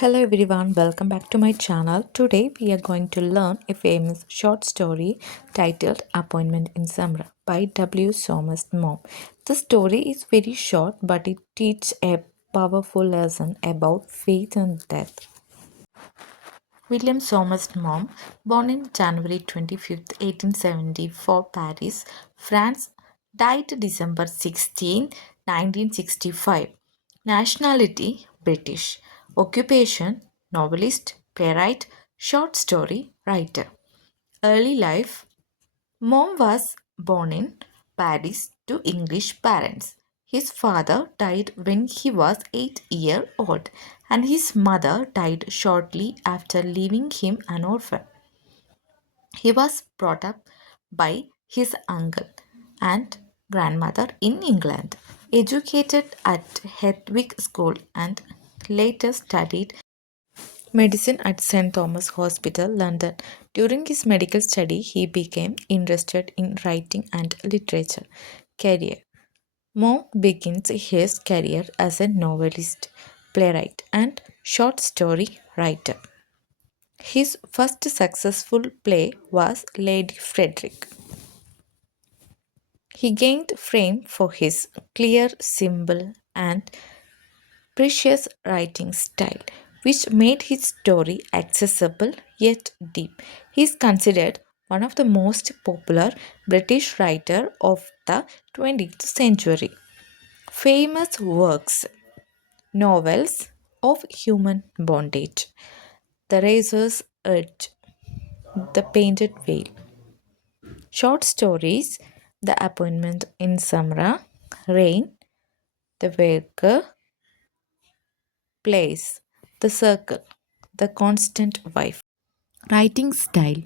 Hello everyone, welcome back to my channel. Today we are going to learn a famous short story titled Appointment in Samara by W. Somer's Mom. The story is very short but it teaches a powerful lesson about faith and death. William Somer's mom, born in January 25th, 1874, Paris, France, died December 16, 1965. Nationality British. Occupation novelist, playwright, short story writer. Early life Mom was born in Paris to English parents. His father died when he was 8 years old, and his mother died shortly after leaving him an orphan. He was brought up by his uncle and grandmother in England, educated at Hedwig School, and later studied medicine at St. Thomas Hospital, London. During his medical study, he became interested in writing and literature. Career Monk begins his career as a novelist, playwright, and short story writer. His first successful play was Lady Frederick. He gained fame for his clear, simple, and precious writing style, which made his story accessible yet deep. He is considered one of the most popular British writers of the 20th century. Famous works, novels of human bondage, The Razor's Edge, The Painted Veil, short stories, The Appointment in Samara, Rain, The Worker, Place, The Circle, The Constant Wife. Writing style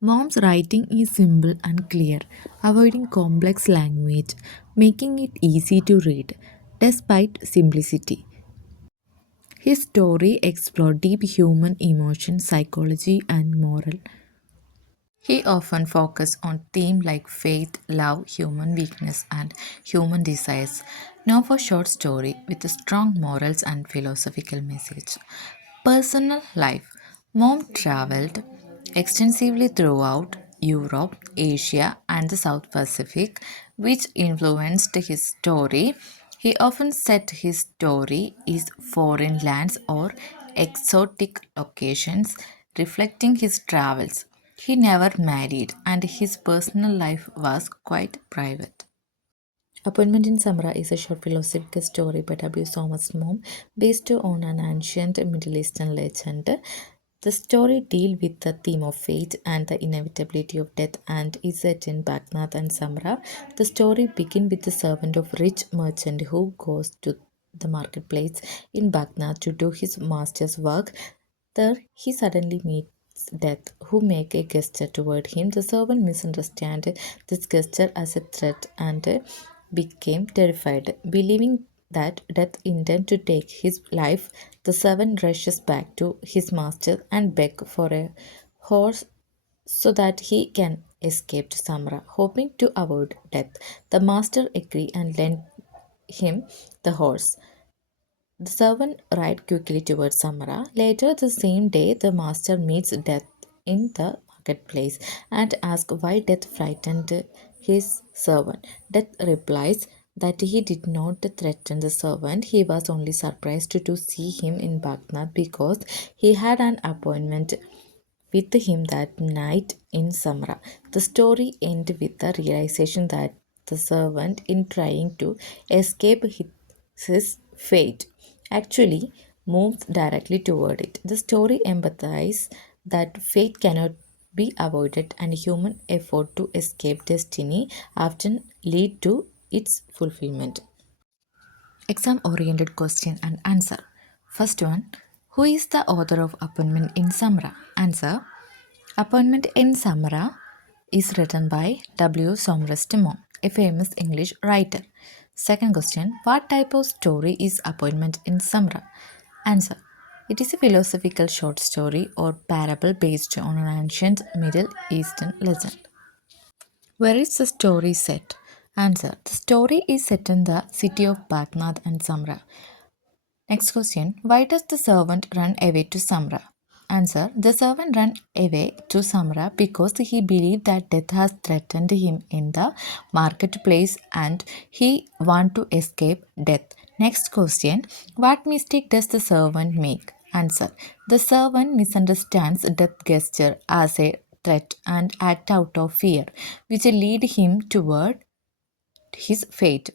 Mom's writing is simple and clear, avoiding complex language, making it easy to read despite simplicity. His story explored deep human emotion, psychology, and moral. He often focused on themes like faith, love, human weakness, and human desires. Now for short story with strong morals and philosophical message. Personal life. Mom traveled extensively throughout Europe, Asia, and the South Pacific, which influenced his story. He often set his story is foreign lands or exotic locations, reflecting his travels. He never married, and his personal life was quite private. Appointment in Samara is a short philosophical story by W. Somer's Mom based on an ancient Middle Eastern legend. The story deals with the theme of fate and the inevitability of death and is set in Baghdad and Samara. The story begins with the servant of rich merchant who goes to the marketplace in Baghdad to do his master's work. There he suddenly meets Death, who make a gesture toward him. The servant misunderstands this gesture as a threat and became terrified. Believing that Death intended to take his life, the servant rushes back to his master and begs for a horse so that he can escape to Samara, hoping to avoid death. The master agrees and lends him the horse. The servant rides quickly towards Samara. Later the same day, the master meets Death in the marketplace and asks why Death frightened his servant. Death replies that he did not threaten the servant. He was only surprised to see him in Baghdad because he had an appointment with him that night in Samara. The story ends with the realization that the servant, in trying to escape his fate, actually moves directly toward it. The story empathizes that fate cannot be avoided and human effort to escape destiny often lead to its fulfillment. Exam oriented question and answer. First one, who is the author of Appointment in Samara? Answer, Appointment in Samara is written by W. Somerset a famous English writer. Second question, what type of story is Appointment in Samara? Answer, it is a philosophical short story or parable based on an ancient Middle Eastern legend. Where is the story set? Answer, the story is set in the city of Baghdad and Samara. Next question. Why does the servant run away to Samra? Answer. The servant ran away to Samra because he believed that death has threatened him in the marketplace and he want to escape death. Next question. What mistake does the servant make? Answer. The servant misunderstands death gesture as a threat and act out of fear, which lead him toward his fate.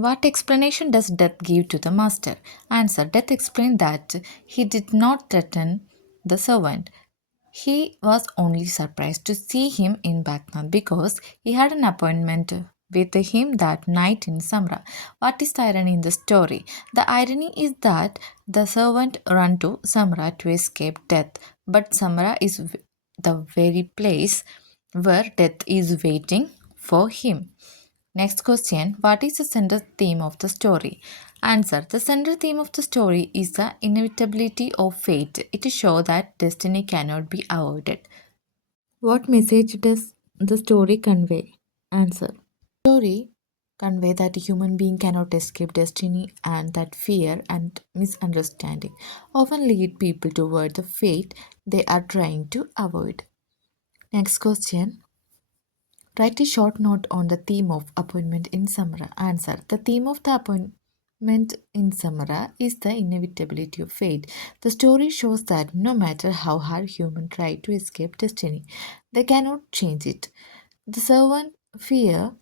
What explanation does Death give to the master? Answer. Death explained that he did not threaten the servant. He was only surprised to see him in Baghdad because he had an appointment with him that night in Samra. What is the irony in the story? The irony is that the servant ran to Samra to escape death, but Samra is the very place where death is waiting for him. Next question. What is the central theme of the story? Answer. The central theme of the story is the inevitability of fate. It shows that destiny cannot be avoided. What message does the story convey? Answer. Story convey that a human being cannot escape destiny and that fear and misunderstanding often lead people toward the fate they are trying to avoid. Next question. Write a short note on the theme of appointment in Samara. Answer. The theme of the appointment in Samara is the inevitability of fate. The story shows that no matter how hard humans try to escape destiny, they cannot change it. The servant fear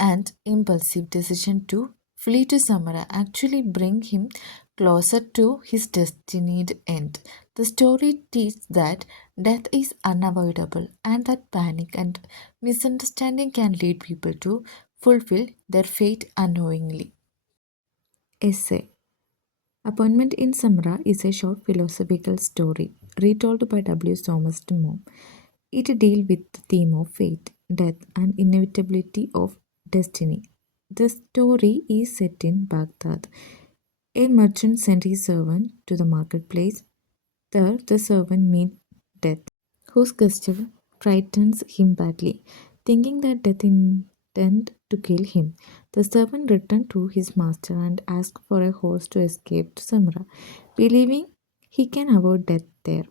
and impulsive decision to flee to Samara actually bring him closer to his destined end. The story teaches that death is unavoidable and that panic and misunderstanding can lead people to fulfill their fate unknowingly. Essay. Appointment in Samra is a short philosophical story retold by W. Thomas More. It deals with the theme of fate, death, and inevitability of destiny. The story is set in Baghdad. A merchant sent his servant to the marketplace. There, the servant meets death, whose gesture frightens him badly. Thinking that death intends to kill him, the servant returned to his master and asked for a horse to escape to Samra, believing he can avoid death there.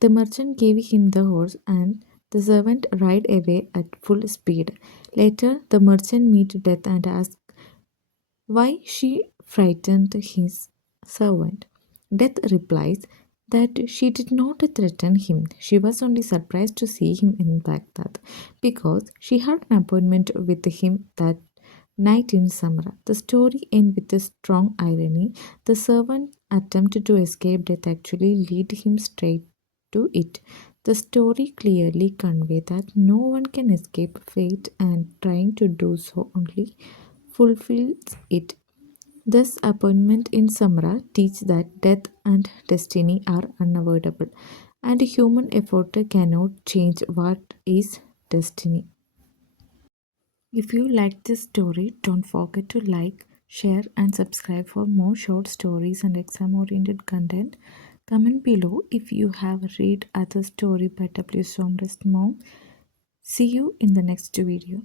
The merchant gave him the horse and the servant ride away at full speed. Later, the merchant meet death and asks why she frightened his servant. Death replies that she did not threaten him. She was only surprised to see him in Baghdad because she had an appointment with him that night in Samara. The story ends with a strong irony. The servant attempted to escape death actually lead him straight to it. The story clearly conveys that no one can escape fate and trying to do so only fulfills it. This appointment in Samra teaches that death and destiny are unavoidable, and human effort cannot change what is destiny. If you like this story, don't forget to like, share, and subscribe for more short stories and exam oriented content. Comment below if you have read other story by W. Somrest Mom. See you in the next video.